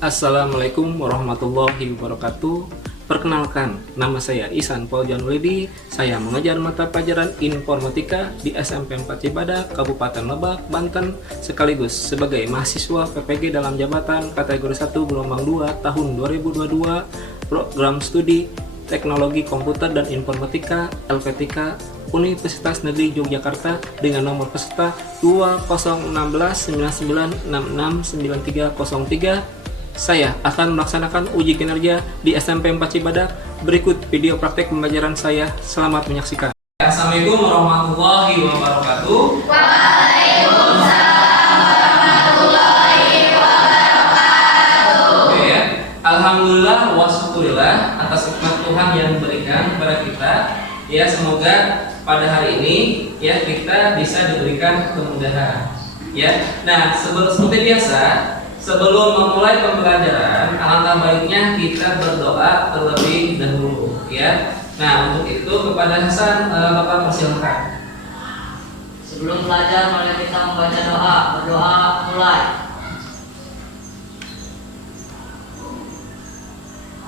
Assalamualaikum warahmatullahi wabarakatuh. Perkenalkan, nama saya Ihsan Pauljanulidi. Saya mengajar mata pelajaran informatika di SMP 4 Cibadak, Kabupaten Lebak, Banten, sekaligus sebagai mahasiswa PPG dalam jabatan kategori 1 gelombang 2 tahun 2022, program studi Teknologi Komputer dan Informatika LPTK Universitas Negeri Yogyakarta dengan nomor peserta 206999669303. Saya akan melaksanakan uji kinerja di SMP 4 Cibadak. Berikut video praktek pembelajaran saya. Selamat menyaksikan. Assalamualaikum warahmatullahi wabarakatuh. Waalaikumsalam warahmatullahi wabarakatuh. Oke ya. Alhamdulillah wa syukurillah atas nikmat Tuhan yang diberikan kepada kita. Ya, semoga pada hari ini ya kita bisa diberikan kemudahan. Ya. Nah, seperti biasa, sebelum memulai pembelajaran, alangkah baiknya kita berdoa terlebih dahulu, ya. Nah, untuk itu kepada Hasan, Bapak persilahkan. Sebelum belajar, mari kita membaca doa. Berdoa mulai.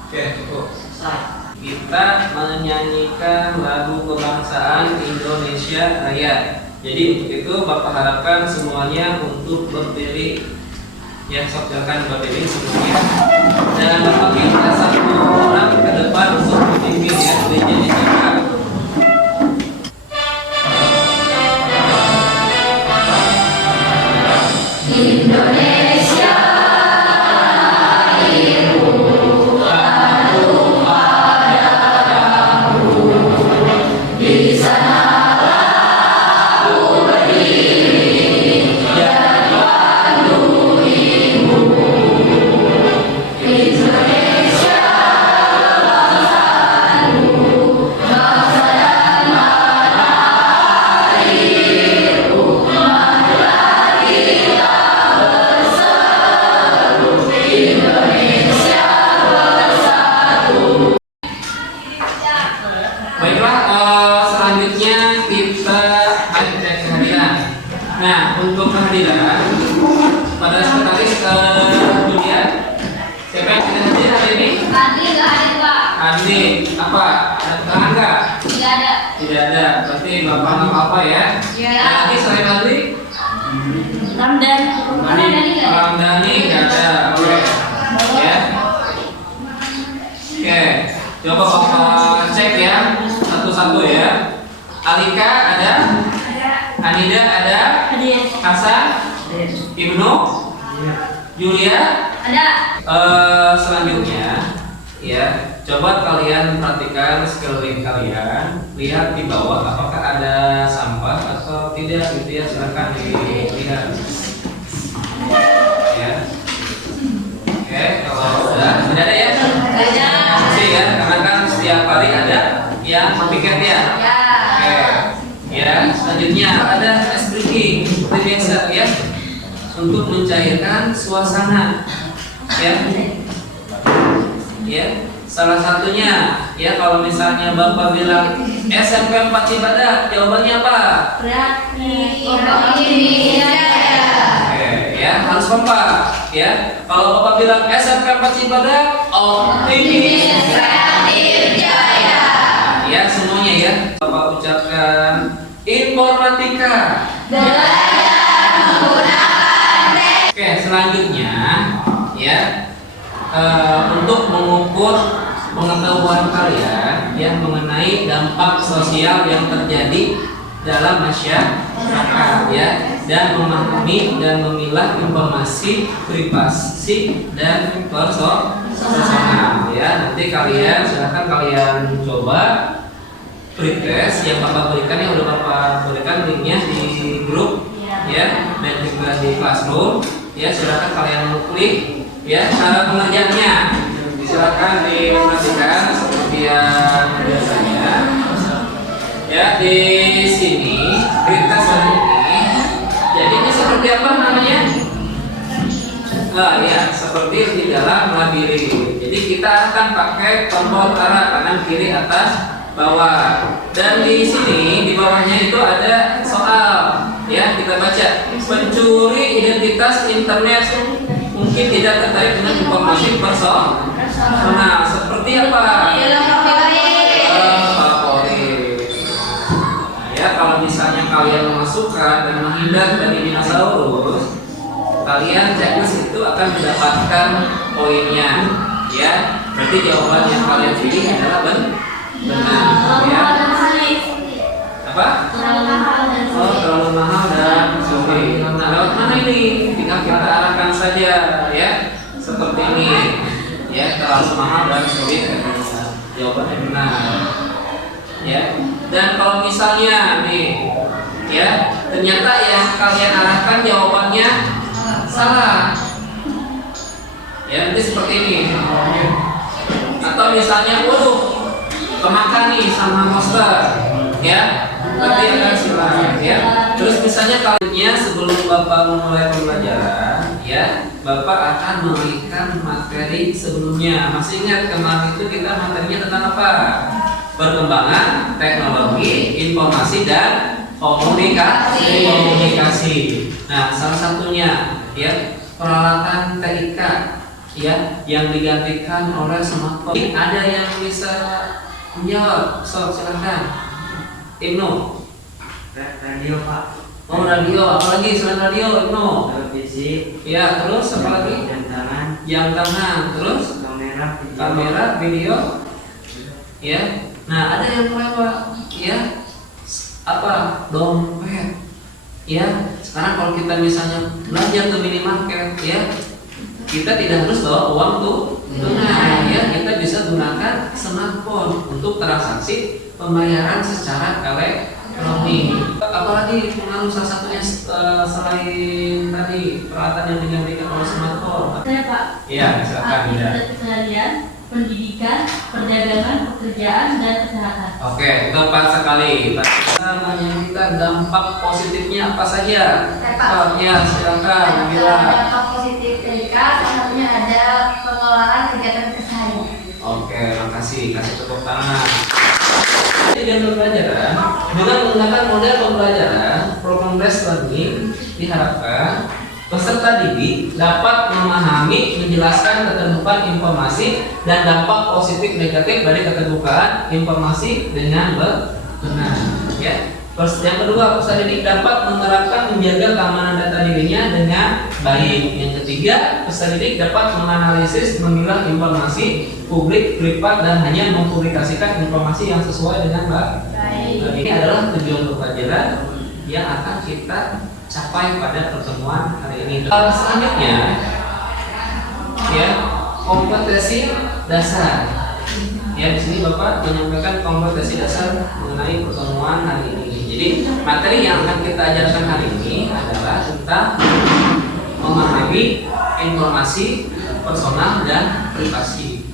Oke, cukup. Selesai. Kita menyanyikan lagu kebangsaan Indonesia Raya. Jadi untuk itu Bapak harapkan semuanya untuk berdiri. Ya, sok silakan berdiri semuanya. Dan Bapak minta satu orang ke depan untuk memimpin ya, menjadi siapa. Indonesia airku, tanahku padaku. Di sanalah aku berdiri dan pandu ibu. Indonesia bangsaku, bangsa dan tanah airku. Marilah kita berseru, Indonesia bersatu. Baiklah, selanjutnya kita cek kehadiran. Nah, untuk kehadiran pada sekretaris Julia, siapa yang tidak hadir hari ini? Andi nggak ada Pak. Andi, apa? Ada keterangan nggak? Tidak ada. Tidak ada. Berarti Bapak nggak apa-apa ya? Iya. Nah, nanti selain Andi, Ramdan. Ramdan nggak ada. Ramdhani nggak ada. Oke. Ya. Oke. Coba Bapak cek ya satu-satu ya. Alika ada? Anida ada? Hadir. Hasan? Ibnu? Julia? Ada. Selanjutnya ya, coba kalian perhatikan sekeliling kalian, lihat di bawah apakah ada sampah atau tidak gitu ya, silakan dilihat ya. Oke, kalau sudah tidak ada ya, Ada. masih ya, karena kan setiap hari ada yang piket ya. Ya. Oke, ya, selanjutnya ada ice breaking seperti biasa ya, untuk mencairkan suasana ya. Ya, salah satunya ya, kalau misalnya Bapak bilang SMP 4 Cibadak, jawabannya apa? Berarti Indonesia. Oke, ya, harus kompak ya. Kalau Bapak bilang SMP 4 Cibadak, optimis. Kreatif Jaya. Ya, semuanya ya. Bapak ucapkan informatika. Belajar menggunakan teknologi. Oke, selanjutnya ya, untuk mengukur pengetahuan kalian yang mengenai dampak sosial yang terjadi dalam masyarakat ya, dan memahami dan memilah informasi privasi dan personal ya. Nanti kalian silahkan kalian coba pretest yang Bapak berikan, yang udah Bapak berikan linknya di grup ya, dan juga di classroom ya. Silahkan kalian klik ya. Cara pengerjaannya silakan diperhatikan seperti yang biasanya ya. Di sini pretest ini, jadi ini seperti apa namanya? Ya, seperti di dalam labirin. Jadi kita akan pakai tombol arah kanan, kiri, atas, bawah. Dan di sini di bawahnya itu ada soal. Ya, kita baca. Pencuri identitas internet mungkin tidak tertarik dengan informasi personal seperti apa? Favorit. Ya, kalau misalnya kalian memasukkan dan menghindar dari dinosaurus, kalian checklist itu akan mendapatkan poinnya. Ya, berarti jawaban yang kalian pilih adalah benar. Ya. Apa? Oh, terlalu mahal dan sulit. Nah, lewat mana ini? Tinggal kita arahkan saja, ya. Seperti ini. Ya, terlalu mahal dan sulit. Jawabannya benar. Ya. Dan kalau misalnya nih, ya, ternyata yang kalian arahkan jawabannya salah. Ya, nanti seperti ini. Atau misalnya, waduh, kemakan nih sama monster. Ya. Berarti akan silakan, ya. Terus misalnya kalinya sebelum Bapak memulai pembelajaran, ya, Bapak akan memberikan materi sebelumnya. Masih ingat kemarin itu kita materinya tentang apa? Perkembangan teknologi, informasi dan komunikasi. Nah, salah satunya, ya, peralatan TIK, ya, yang digantikan oleh smartphone. Ada yang bisa menjawab? So, silakan. Ibnu. Radio Pak. Oh, radio. Apalagi selain radio, Ibnu? Televisi. Ya, terus apa lagi? Jam tangan. Terus kamera, video. Ya. Nah, ada yang lewat. Ya. Apa? Dompet. Ya. Sekarang kalau kita misalnya belanja ke minimarket, ya, kita tidak harus bawa uang tuh tunai. Ya, kita bisa gunakan smartphone untuk transaksi pembayaran secara elektronik. Apalagi pengaruh salah satunya selain tadi peralatan yang digantikan oleh smartphone. Saya Pak. Iya, silakan. Keseharian, pendidikan, perdagangan, pekerjaan, dan kesehatan. Oke, tepat sekali. Kita menyampaikan dampak positifnya apa saja? Ya, silakan. Bila Dampak positif TIK, salah satunya ada pengelolaan kegiatan keseharian. Oke, makasih. Kasih tepuk tangan. Dengan pembelajaran, dengan menggunakan model pembelajaran problem-based learning, diharapkan peserta didik dapat memahami, menjelaskan keterbukaan informasi dan dampak positif negatif dari keterbukaan informasi dengan benar. Ya. Terus yang kedua, peserta didik dapat menerapkan menjaga keamanan data dirinya dengan baik. Yang ketiga, peserta didik dapat menganalisis, memilah informasi publik, privat, dan hanya mempublikasikan informasi yang sesuai dengan baik. Ini adalah tujuan pembelajaran yang akan kita capai pada pertemuan hari ini. Selanjutnya, ya, kompetensi dasar. Ya, di sini Bapak menyampaikan kompetensi dasar mengenai pertemuan hari ini. Jadi materi yang akan kita ajarkan hari ini adalah tentang memahami informasi personal dan privasi.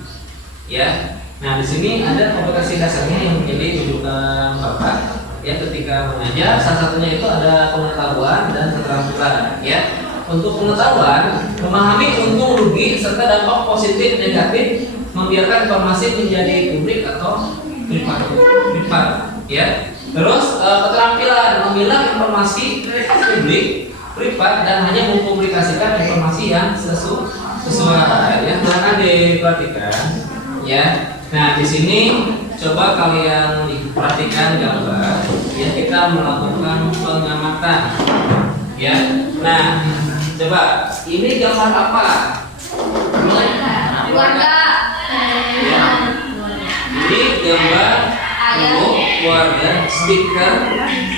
Ya, nah di sini ada kompetensi dasarnya yang menjadi rujukan Bapak. Ya, ketika mengajar, salah satunya itu ada pengetahuan dan keterampilan. Ya, untuk pengetahuan, memahami untung rugi serta dampak positif negatif membiarkan informasi menjadi publik atau privat. Ya. Terus keterampilan memilah informasi publik, privat, dan hanya mempublikasikan informasi yang sesuai. Ya, silakan diperhatikan. Ya, nah di sini coba kalian perhatikan gambar. Ya, kita melakukan pengamatan. Ya, nah coba ini gambar apa? Keluarga. Ya. Ini gambar keluarga stiker,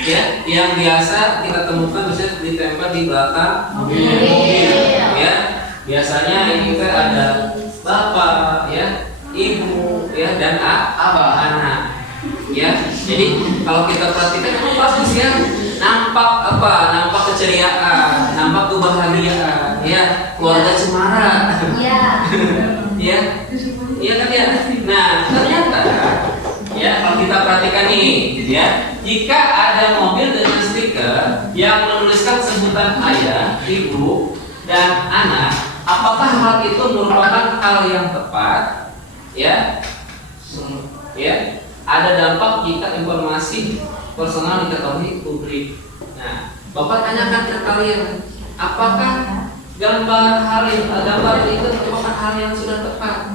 ya, yang biasa kita temukan bisa ditempel di belakang mobil. Ya, biasanya ini kan ada bapak, ya, ibu, ya, dan abah anak. Ya, jadi kalau kita perhatikan itu pasti ya nampak apa? Nampak keceriaan, nampak kebahagiaan, ya, keluarga cemara. Iya. Ya, iya kan ya. Nah, ternyata ya kalau kita perhatikan nih, ya, jika ada mobil dengan stiker yang menuliskan sebutan ayah, ibu, dan anak, apakah hal itu merupakan hal yang tepat? Ya, ya, ada dampak jika informasi personal diketahui publik. Nah, Bapak tanyakan ke kalian, apakah gambar itu merupakan hal yang sudah tepat.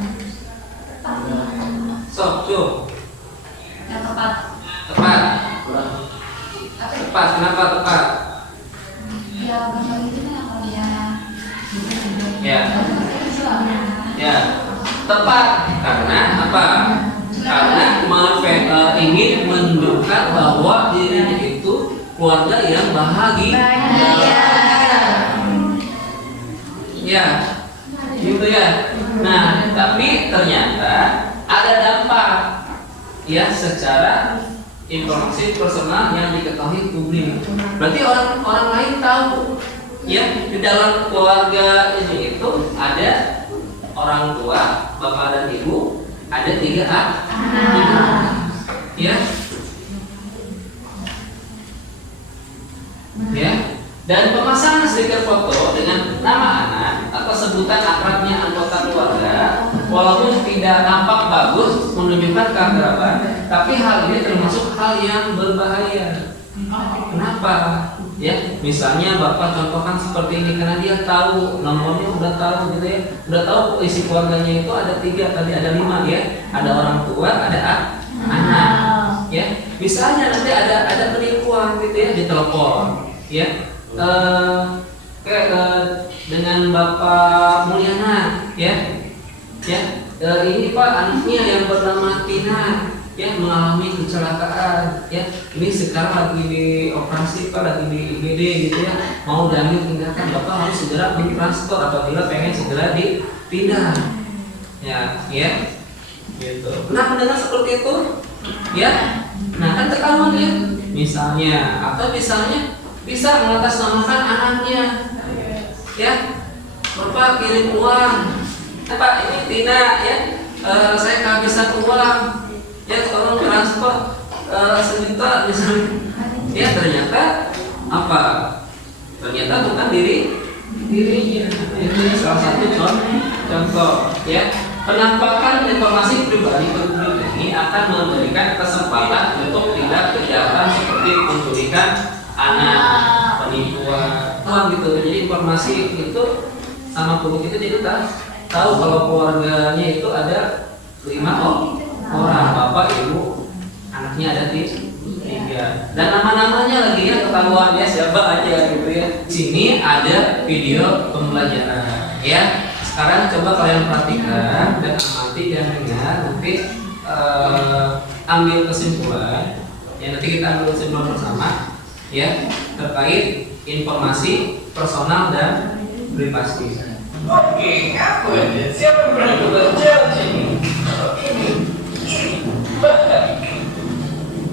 Cuy. Yang tepat. Tepat. Apa? Tepat. Kenapa tepat? Ya gambar itu kan kalau Ya. Ya. Tepat karena apa? Karena ingin menunjukkan bahwa dirinya itu keluarga yang bahagia. Ya, gitu ya. Nah, tapi ternyata ada dampak ya secara informasi personal yang diketahui publik. Berarti orang lain tahu ya di dalam keluarga ini itu ada orang tua, bapak dan ibu, ada 3 anak. Ya. Ya. Dan pemasangan stiker foto dengan nama anak atau sebutan akrabnya anggota keluarga, walaupun tidak nampak bagus menunjukkan keakraban, tapi hal ini termasuk hal yang berbahaya. Kenapa? Ya, misalnya bapak contohkan seperti ini karena dia tahu nomornya, udah tahu gitu ya, udah tahu isi keluarganya itu ada 3, tadi ada 5 ya, ada orang tua, ada anak, ya. Misalnya nanti ada penipuan gitu ya di telepon, ya. Dengan Bapak Mulyana ya ini Pak anaknya yang bernama Tina ya mengalami kecelakaan ya, ini sekarang lagi di operasi Pak, lagi di IGD gitu ya, mau diambil tindakan, Bapak harus segera mentransfer apabila pengen segera dipindah ya gitu. Pernah mendengar seperti itu ya? Nah kan ketahuan ya, misalnya bisa mengatasnamakan anaknya ya, Bapak kirim uang, Pak ini Tina ya, saya kehabisan uang ya, tolong transfer 1 juta misalnya ya, ternyata apa? Ternyata bukan dirinya. Itu salah satu contoh ya. Penampakan informasi pribadi publik ini akan memberikan kesempatan untuk tindak kejahatan seperti penculikan anak, penipuan, gitu. Jadi informasi itu sama publik itu jadi tahu kalau keluarganya itu ada 5 orang, bapak, ibu, anaknya ada 3, dan nama-namanya lagi ya ketahuan ya siapa aja gitu ya. Sini ada video pembelajaran ya. Sekarang coba kalian perhatikan dan amati dan dengar, nanti ambil kesimpulan ya, nanti kita ambil kesimpulan bersama ya terkait informasi personal dan privasi. Oke, aku aja. Siapa yang pernah bekerja di sini? Ini, bahkan.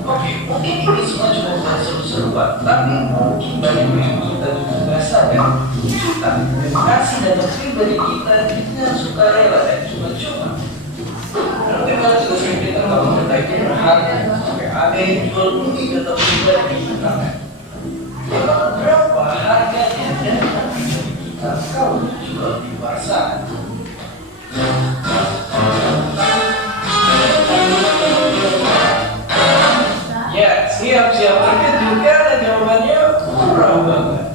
Oke, mungkin ini semua cuma seru-seruan, tapi mungkin banyak yang kita juga nggak sadar. Kita kasih data pribadi kita suka rela dan cuma-cuma. Nanti kalau juga sering kita kalau mengenai harga, sampai ada yang jual beli data pribadi kita. Kalau berapa harganya data pribadi kita kalau dijual di pasar? Ya, siap-siap aja juga ada jawabannya murah banget.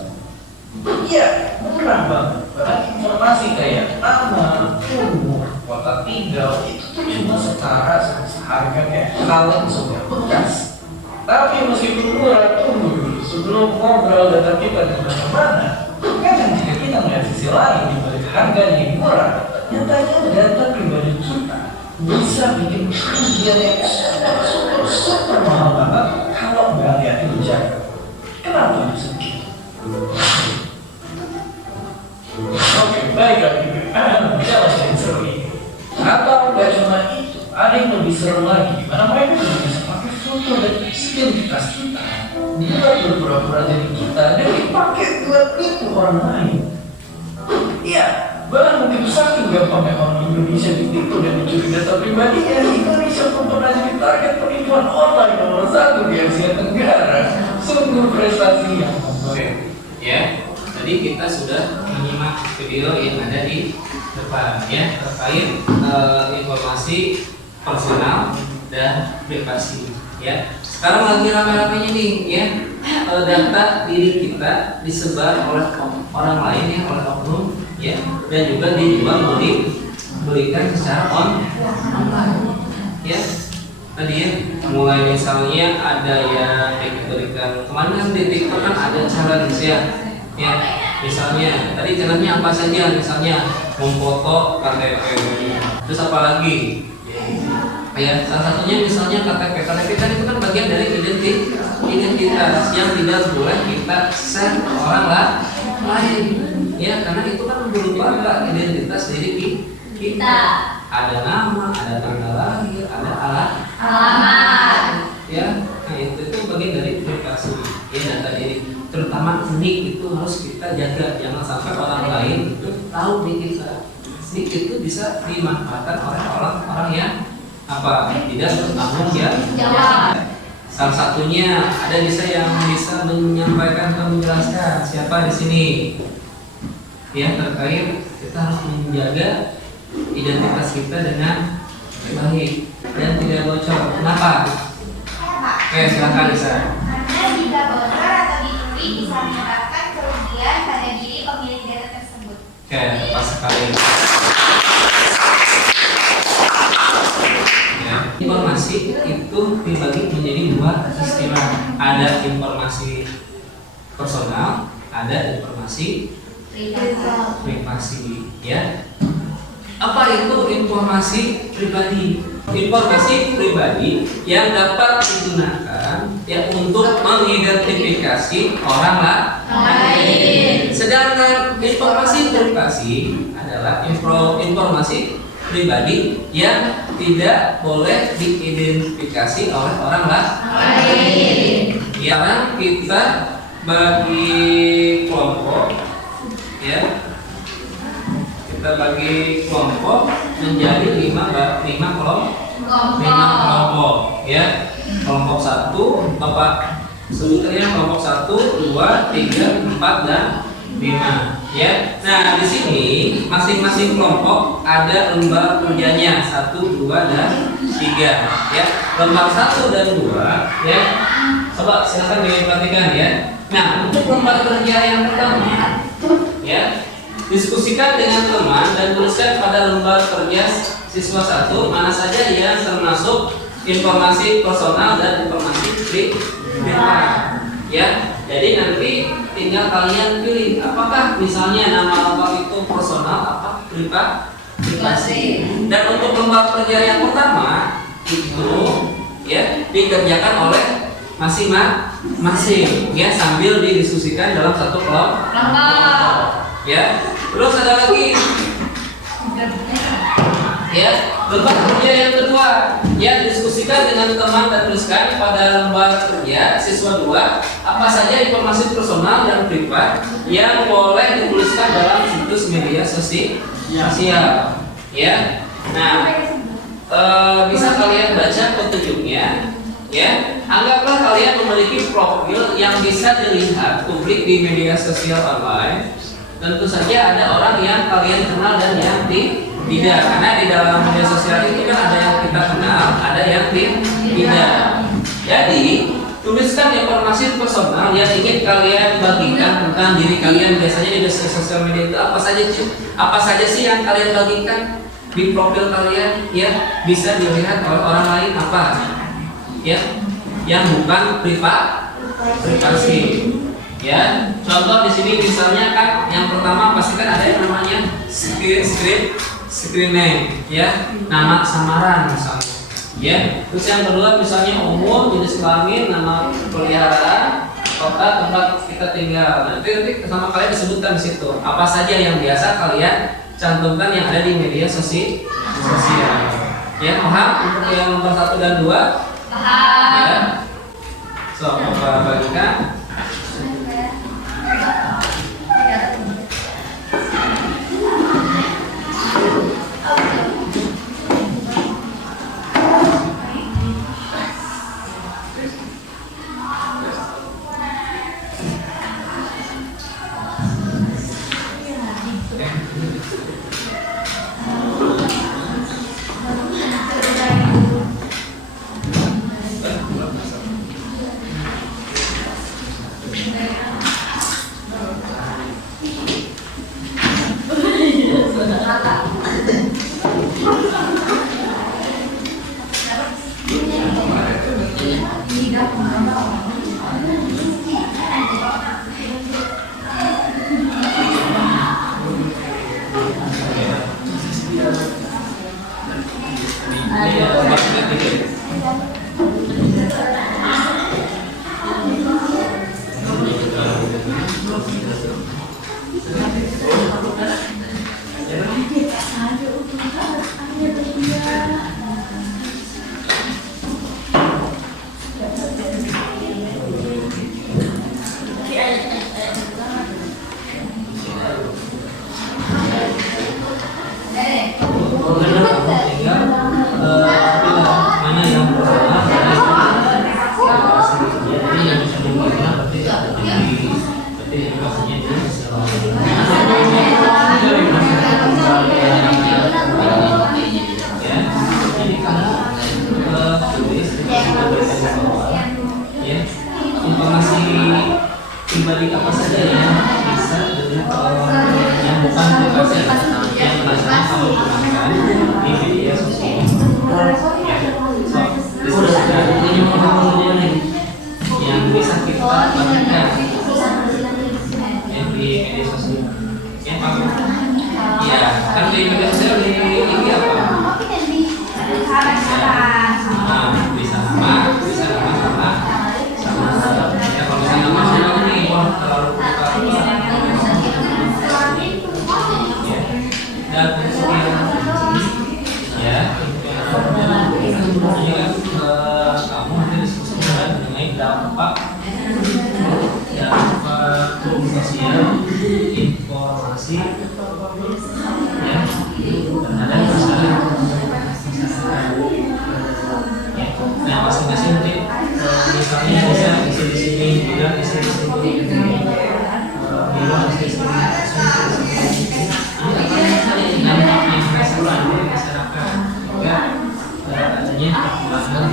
Iya, murah banget. Padahal informasi kayak nama, umur, kota tinggal itu tuh cuma setara sama seharga kayak kaleng sudah bekas. Tapi meskipun murah, tunggu dulu sebelum ngobrol data kita di mana-mana. Kan jika kita melihat sisi lain di balik harganya yang murah, nyatanya data pribadi kita bisa bikin kerugian yang super mahal banget kalau nggak lihat dijaga. Kenapa bisa begitu? Oke, baik lagi. Jelas yang seru ini. Atau nggak cuma itu, ada yang lebih seru lagi, di mana mereka juga bisa pakai foto dan identitas kita buat berpura-pura jadi kita dan dipakai buat nipu orang lain. Iya. Bahkan mungkin saking gampangnya orang Indonesia ditipu dan dicuri data pribadinya, Indonesia pun pernah jadi target penipuan online nomor 1 di Asia Tenggara. Sungguh prestasi yang membaik. Ya, tadi kita sudah menyimak video yang ada di depan ya terkait informasi personal dan privasi ya. Sekarang lagi rame-ramenya nih ya data diri kita disebar oleh orang lain ya, oleh oknum ya, dan juga dijual belikan secara online ya. Tadi ya, mulai misalnya ada yang diberikan kemarin kan di TikTok kan ada challenge ya, misalnya tadi challenge-nya apa saja, misalnya memfoto KTP, terus apa lagi ya, salah satunya misalnya KTP kan itu kan bagian dari identitas yang tidak boleh kita share ke orang lain ya, karena itu kan merupakan identitas diri kita. Ada nama, ada tanggal lahir, ada alamat ya. Nah itu bagian dari privasi ya, data diri, terutama nik itu harus kita jaga, jangan sampai orang lain itu tahu nik kita. Nik itu bisa dimanfaatkan oleh orang-orang yang tidak bertanggung jawab. Salah satunya ada yang bisa menyampaikan atau menjelaskan siapa di sini ya, terkait kita harus menjaga identitas kita dengan baik dan tidak bocor. Kenapa? Oke, silakan Lisa. Karena jika bocor atau dicuri bisa menyebabkan kerugian pada diri pemilik data tersebut. Oke, pas sekali. Ya, informasi itu dibagi menjadi dua istilah. Ada informasi personal, ada informasi privasi ya. Apa itu informasi pribadi? Informasi pribadi yang dapat digunakan ya untuk mengidentifikasi orang lain. Sedangkan informasi privasi adalah informasi pribadi yang tidak boleh diidentifikasi oleh orang lain. Sekarang kita bagi kelompok ya. Kita bagi kelompok menjadi 5 kelompok ya. Kelompok 1 Bapak sebutnya kelompok 1, 2, 3, 4 dan 5 ya. Nah, di sini masing-masing kelompok ada lembar kerjanya 1, 2 dan 3 ya. Lembar 1 dan 2 ya. Coba silakan diperhatikan ya. Nah, untuk lembar kerja yang pertama ya, diskusikan dengan teman dan tuliskan pada lembar kerja siswa 1 mana saja yang termasuk informasi personal dan informasi privat ya. Jadi nanti tinggal kalian pilih apakah misalnya nama lembar itu personal apa privasi. Dan untuk lembar kerja yang pertama itu ya dikerjakan oleh masing-masing ya, sambil didiskusikan dalam satu kelompok ya. Terus ada lagi ya, lembar kerja yang kedua ya, diskusikan dengan teman dan tuliskan pada lembar kerja siswa 2 apa saja informasi personal dan privat yang boleh dituliskan dalam situs media sosial ya. Nah, bisa kalian baca petunjuknya ya. Anggaplah kalian memiliki profil yang bisa dilihat publik di media sosial online. Tentu saja ada orang yang kalian kenal dan yang tidak, karena di dalam media sosial itu kan ada yang kita kenal, ada yang tidak. Jadi tuliskan informasi personal yang ingin kalian bagikan tentang diri kalian. Biasanya di sosial media itu apa saja sih yang kalian bagikan di profil kalian ya, bisa dilihat oleh orang lain apa ya, yang bukan privasi. Ya, contoh di sini misalnya kan yang pertama pasti kan ada yang namanya screen name ya, nama samaran misalnya ya. Terus yang kedua misalnya umur, jenis kelamin, nama peliharaan, kota tempat kita tinggal. Nanti sama kalian disebutkan di situ apa saja yang biasa kalian cantumkan yang ada di media sosial ya. Paham untuk yang nomor 1 dan 2? Paham ya. So, Bapak bagikan. Ini lembar 33. Mana yang pertama? Jadi yang kedua berarti maksudnya ya. Jadi kamu tulis ya informasi pribadi apa saja yang bisa yang bukan privasi yang biasanya kamu gunakan di media sosial. Yang bisa kita bagikan di media sosial. Ya, Pak. Ya, kan di media sosial di ini apa? Nah, bisa nama, sama. Ya, kalau misalnya nama ini terlalu dan ya, kamu nanti diskusikan mengenai dampak sosial informasi ya terhadap masyarakat. Ya, nah masing-masing nanti misalnya bisa isi di sini, tidak isi di sini, bilang isi di sini. Ini dampak yang keseluruhan di masyarakat. Ya, adanya perkembangan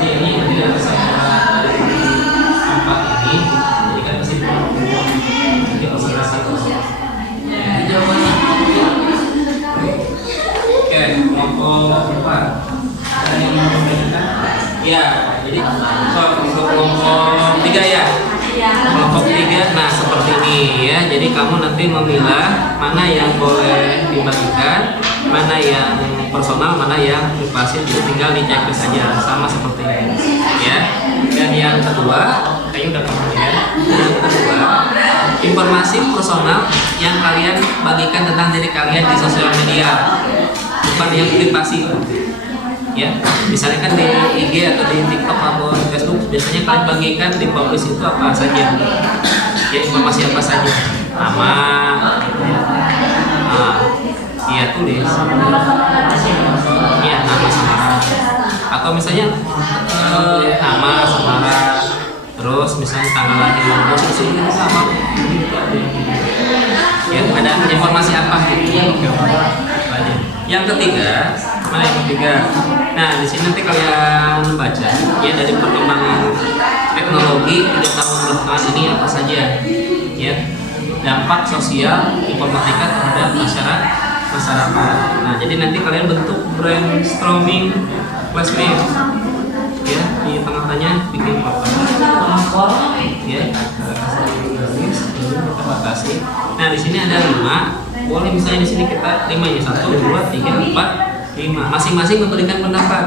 jadi ini tidak bisa dari tempat ini jadikan kesimpulan jadi observasi. Jawabannya oke, kelompok 4 ada yang mau memberikan? Ya, jadi untuk kelompok 3 ya. Kelompok 3, nah seperti ini ya. Jadi kamu nanti memilah mana yang boleh dibagikan, mana yang personal, mana yang privasi. Jadi tinggal dicek saja, sama seperti ini ya. Dan yang kedua, kayaknya udah kamu lihat. Yang kedua, informasi personal yang kalian bagikan tentang diri kalian di sosial media, bukan yang privasi. Ya, misalnya kan di IG atau di TikTok atau di Facebook biasanya kalian bagikan di publish itu apa saja, ya informasi apa saja, nama, gitu ya. Iya tulis, ya nama samaran, atau misalnya nama samaran, terus misalnya tanggal lahir, posisi ini sama, ya ada informasi apa gitu. Yang ketiga, mana yang ketiga? Nah, di sini nanti kalian baca ya dari perkembangan teknologi 3 tahun belakangan ini apa saja ya dampak sosial informatika terhadap masyarakat. Nah, jadi nanti kalian bentuk brainstorming flashback ya di tengah-tengahnya bikin paper ya tulis kita batasi. Nah, di sini ada 5. Boleh misalnya di sini kita 5 ya 1, 2, 3, 4, 5. Masing-masing memberikan pendapat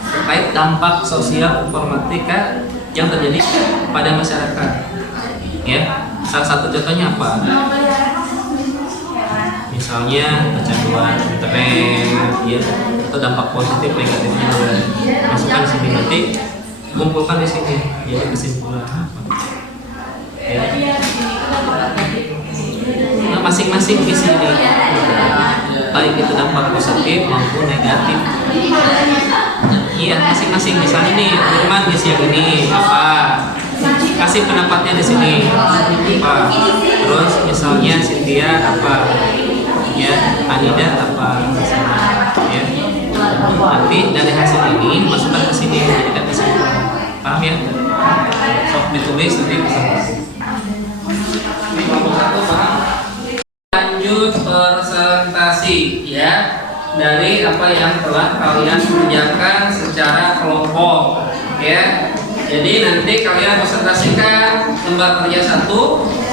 terkait dampak sosial informatika yang terjadi pada masyarakat. Ya, salah satu contohnya apa? Misalnya kecanduan internet, ya, atau dampak positif negatifnya. Masukkan di sini nanti, kumpulkan di sini. Jadi kesimpulan apa? Ya. Nah, masing-masing di sini, baik itu dampak positif maupun negatif. Iya, masing-masing. Misalnya nih, Firman di sini apa? Kasih pendapatnya di sini apa? Terus misalnya Cynthia apa? Ya, Anida apa? Ya. Nanti dari hasil ini masukkan ke sini jadikan kesimpulan. Paham ya? Sok ditulis nanti bisa. Lanjut presentasi ya dari apa yang telah kalian kerjakan secara kelompok ya. Jadi nanti kalian presentasikan lembar kerja 1,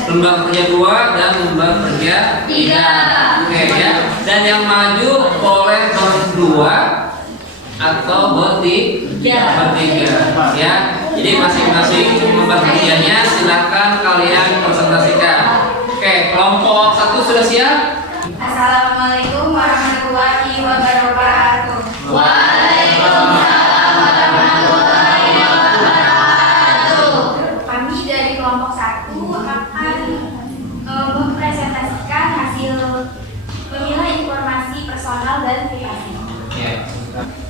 lembar kerja 2, dan lembar kerja 3. Oke ya. Dan Dan yang maju boleh berdua atau bertiga, ya. Jadi masing-masing pembagiannya silakan kalian presentasikan. Oke, kelompok 1 sudah siap? Assalamualaikum warahmatullahi wabarakatuh. Waalaikumsalam warahmatullahi wabarakatuh. Kami dari kelompok 1 akan mempresentasikan hasil pemilah informasi personal dan privasi. Ya.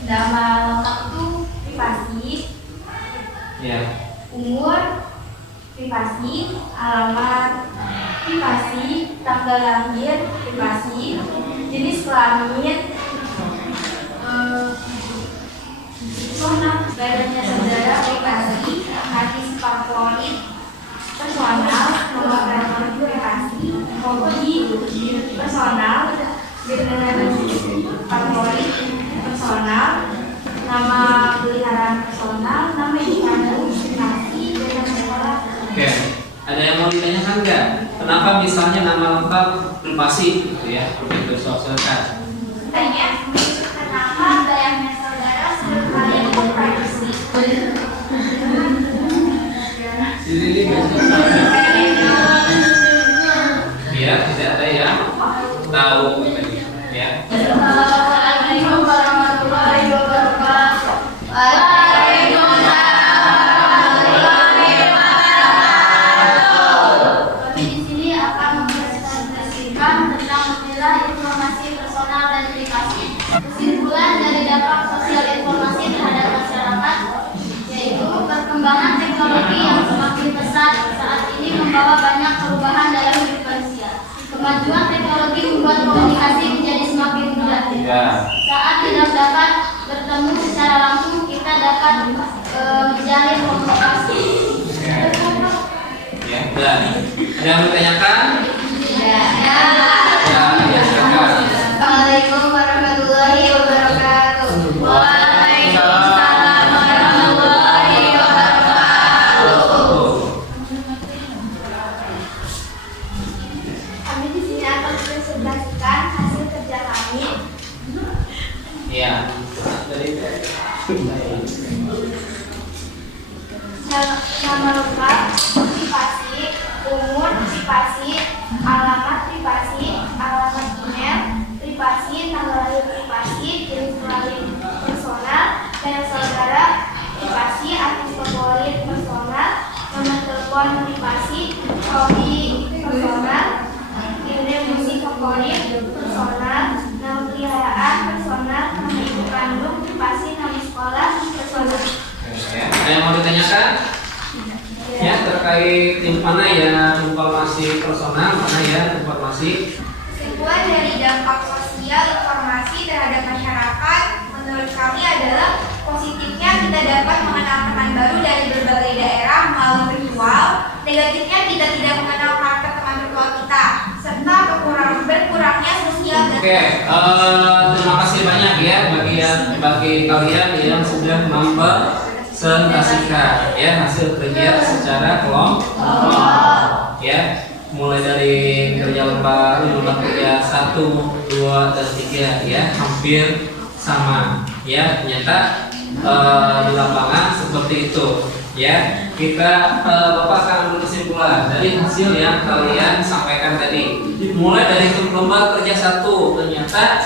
Nama lengkap itu privasi, Ya. umur privasi, alamat privasi, tanggal lahir privasi, jenis kelamin, zona badannya saudara privasi, artis favorit personal, nomor telepon privasi, hobi personal, genre favorit personal, nama peliharaan personal, nama ibu kandung privasi, dan sekolah. Oke. Ada yang mau ditanyakan nggak? Kenapa misalnya nama lengkap privasi gitu ya? Begitu silakan. Tanya, kenapa gayanya saudara sebelum kalian itu privacy? Biar tidak ada yang tahu katanya, ya. Assalamualaikum warahmatullahi wabarakatuh. Kami di sini akan mempresentasikan tentang memilah informasi personal dan privasi. Kesimpulan dari dampak sosial informasi terhadap masyarakat yaitu perkembangan teknologi yang semakin pesat saat ini membawa banyak perubahan dalam hidup manusia. Kemajuan teknologi membuat komunikasi menjadi semakin mudah. Ya. Saat tidak dapat bertemu secara langsung, kita dapat menjalin komunikasi. Ya. Dan ada yang bertanyakan? Ya. Ya, silakan. Assalamualaikum warahmatullahi wabarakatuh. Waalaikumsalam warahmatullahi wabarakatuh. Kami di sini akan mempresentasikan hasil kerja kami. Ya. Dari Nama lengkap, privasi, umur privasi, alamat privasi, alamat email privasi, tanggal lahir privasi, jenis kelamin personal, dan saudara privasi, artis favorit personal, nomor telepon privasi, hobi personal, genre musik favorit personal, nama peliharaan personal, nama ibu kandung privasi, nama sekolah personal. ya. Ada yang mau ditanyakan? Ya, terkait mana ya informasi personal, mana ya informasi. Kesimpulan dari dampak sosial informasi terhadap masyarakat menurut kami adalah positifnya kita dapat mengenal teman baru dari berbagai daerah melalui virtual, negatifnya kita tidak mengenal karakter teman virtual kita, serta berkurangnya sosial. Oke, terima kasih banyak ya bagi kalian yang sudah mempresentasikan ya hasil kerja secara kelompok ya, mulai dari kerja lembar kerja 1, 2, dan 3 ya, hampir sama ya, ternyata di lapangan seperti itu ya. Kita Bapak akan ambil kesimpulan dari hasil yang kalian sampaikan tadi. Mulai dari lembar kerja 1, ternyata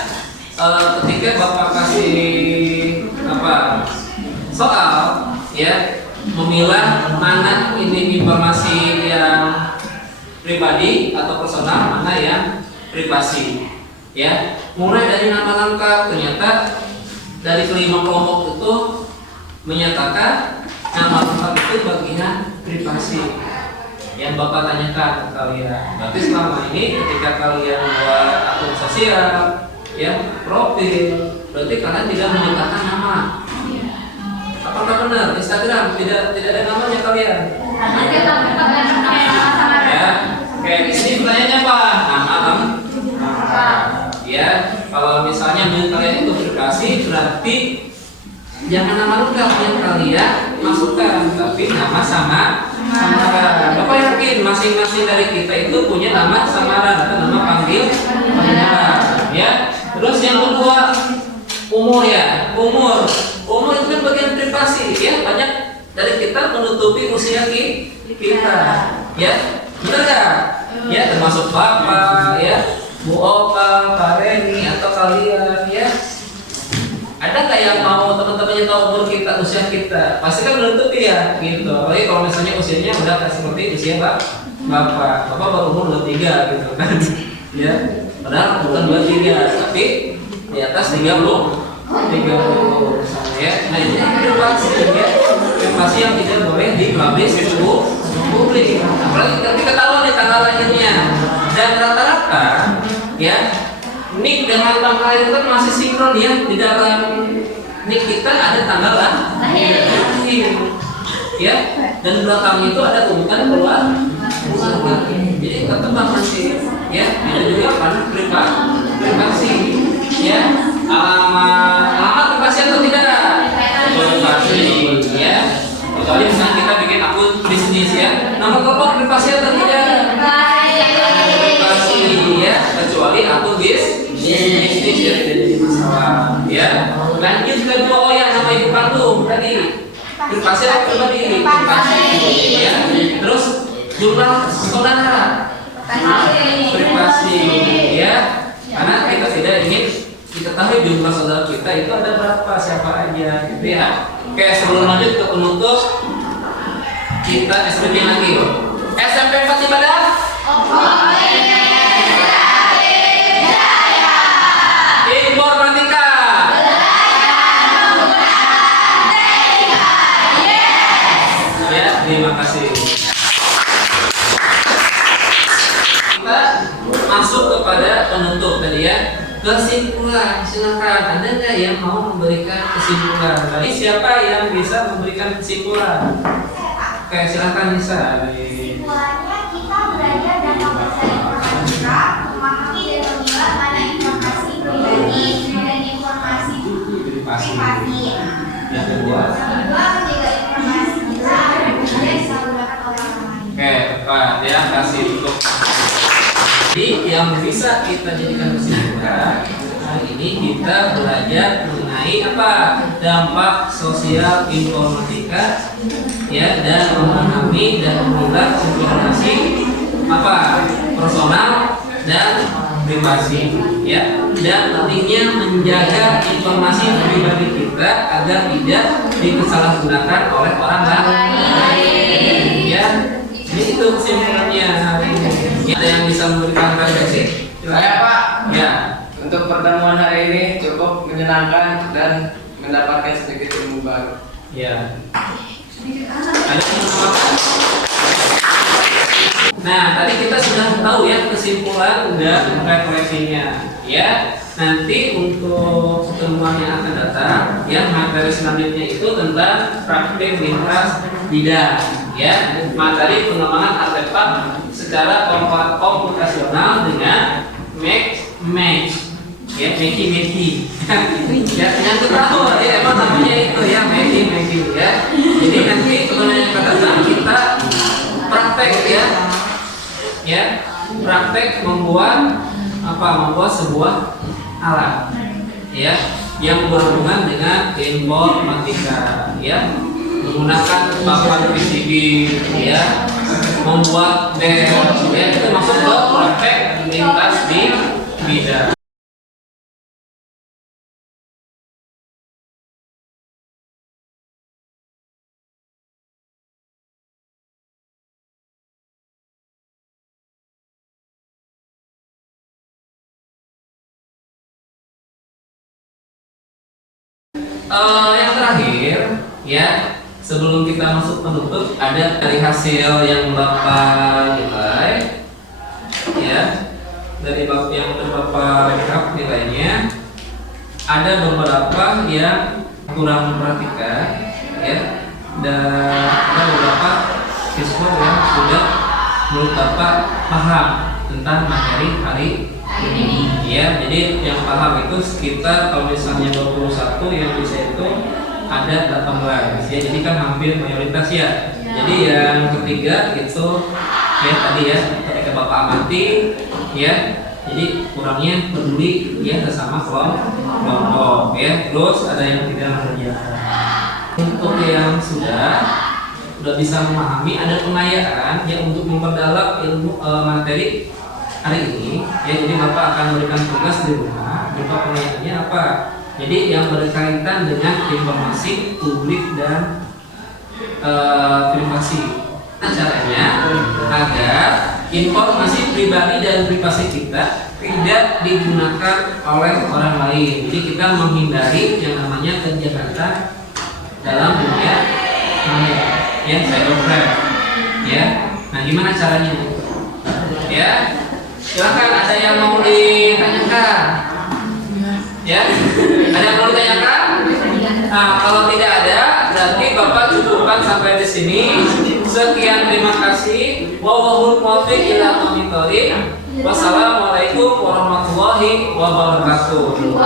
ketika Bapak kasih soal ya, memilah mana ini informasi yang pribadi atau personal, mana yang privasi ya. Mulai dari nama lengkap, ternyata dari kelima kelompok itu menyatakan nama lengkap itu bagian privasi yang Bapak tanyakan ke kalian. Berarti selama ini ketika kalian membuat akun sosial ya, profil, berarti kalian tidak menyatakan nama. Apakah benar Instagram tidak ada namanya kalian? Ya, oke, di sini pertanyaannya apa? Nama ya. Kalau misalnya menurut kalian itu privasi, berarti jangan nama lengkap yang kalian masukkan, tapi nama samaran. Bapak yakin masing-masing dari kita itu punya nama samaran atau nama panggilan, ya. Terus yang kedua, umur ya. Umur itu kan bagian privasi ya. Banyak dari kita menutupi usia kita. Ya, benar nggak? Ya, termasuk bapak ya, Bu Opa, Pak Reni atau kalian ya. Ada nggak yang mau teman-temannya tahu umur kita, usia kita? Pasti kan menutupi ya, gitu. Apalagi kalau misalnya usianya udah seperti usia bapak baru umur 23 gitu kan. Ya, padahal bukan 23, tapi di atas 30 misalnya ya. Nah ini privasi ya, privasi yang tidak boleh dipublish ke publik. Apalagi nanti ketahuan nih tanggal lahirnya. Dan rata-rata ya, nik dengan tanggal lahir itu masih sinkron ya. Di dalam nik kita ada tanggal lahir ya, dan belakang itu ada urutan keluar. Jadi tetap masih ya, itu juga karena privasi ya. Alamat privasi atau tidak? Privasi ya. Kecuali misalnya kita bikin akun bisnis ya, nama telepon privasi atau tidak? Privasi ya, kecuali akun bisnis ya, jadi masalah ya. Lanjut kedua, oh ya, nama ibu kandung tadi privasi atau pribadi? Privasi ya. Terus jumlah saudara privasi ya, karena kita tidak ingin diketahui jumlah saudara kita itu ada berapa, siapa aja gitu ya. Oke, sebelum lanjut ke penutup, kita SPP lagi. SMP 4 ibadah informatika. Ya, terima kasih. Kita masuk kepada penutup tadi ya. Kesimpulan, silakan. Ada nggak yang mau memberikan kesimpulan? Tadi siapa yang bisa memberikan kesimpulan? Oke, silakan Nisa. Kesimpulannya kita belajar dan membaca informatika, memahami dan memilah mana informasi pribadi dan informasi privasi. Yang kedua, menjaga informasi kita agar tidak disalahgunakan oleh orang lain. oke, tepat ya, kasih untuk. Jadi yang bisa kita jadikan kesimpulan, hari ini kita belajar mengenai apa? Dampak sosial informatika ya, dan memahami dan memilah informasi apa? Personal dan privasi ya, dan pentingnya menjaga informasi pribadi kita agar tidak disalahgunakan oleh orang lain ya. Ini itu kesimpulannya hari ini. Ada yang bisa memberikan refleksi? Saya Pak. Ya. Untuk pertemuan hari ini cukup menyenangkan dan mendapatkan sedikit ilmu baru. Ya. Ada yang menambahkan? Nah, tadi kita sudah tahu ya kesimpulan dan refleksinya. Ya. Nanti untuk pertemuan yang akan datang, ya materi selanjutnya itu tentang praktik lintas bidang. Ya, materi pengembangan artefak secara komputasional dengan match ya, match ya, yang tahu ya, emang namanya itu ya, match ya. Jadi nanti sebenarnya kata kita praktek ya, praktek membuat sebuah alat ya yang berhubungan dengan informatika ya, menggunakan papan PCB ya, membuat bel ya, itu masuk ke praktek lintas bidang. Yang terakhir ya, sebelum kita masuk penutup, ada dari hasil yang Bapak nilai ya, dari Bapak yang Bapak rekap nilainya, ada beberapa yang kurang perhatikan ya, dan ada beberapa siswa yang sudah menurut Bapak paham tentang materi hari ini ya. Jadi yang paham itu sekitar, kalau misalnya 21, yang bisa itu ada 18 ya, jadi kan hampir mayoritas ya. Jadi yang ketiga itu ya tadi ya, ketika Bapak amati ya, Jadi kurangnya peduli ya sesama kelompok ya. Terus ada yang tidak mengerjakan. Untuk yang sudah bisa memahami, ada pengayaan yang untuk memperdalam ilmu materi hari ini ya. Jadi Bapak akan memberikan tugas di rumah. Berupa pengayaannya apa? Jadi yang berkaitan dengan informasi publik dan privasi. Caranya agar informasi pribadi dan privasi kita tidak digunakan oleh orang lain. Jadi kita menghindari yang namanya kejahatan dalam dunia maya, ya, cybercrime, ya. Nah, gimana caranya? Ya, silakan, ada yang mau ditanyakan? Ya, ada yang mau ditanyakan? Nah, kalau tidak ada, berarti Bapak cukupkan sampai di sini. Sekian, terima kasih. Wallahul muwaffiq ila aqwamit thoriq. Wassalamualaikum warahmatullahi wabarakatuh.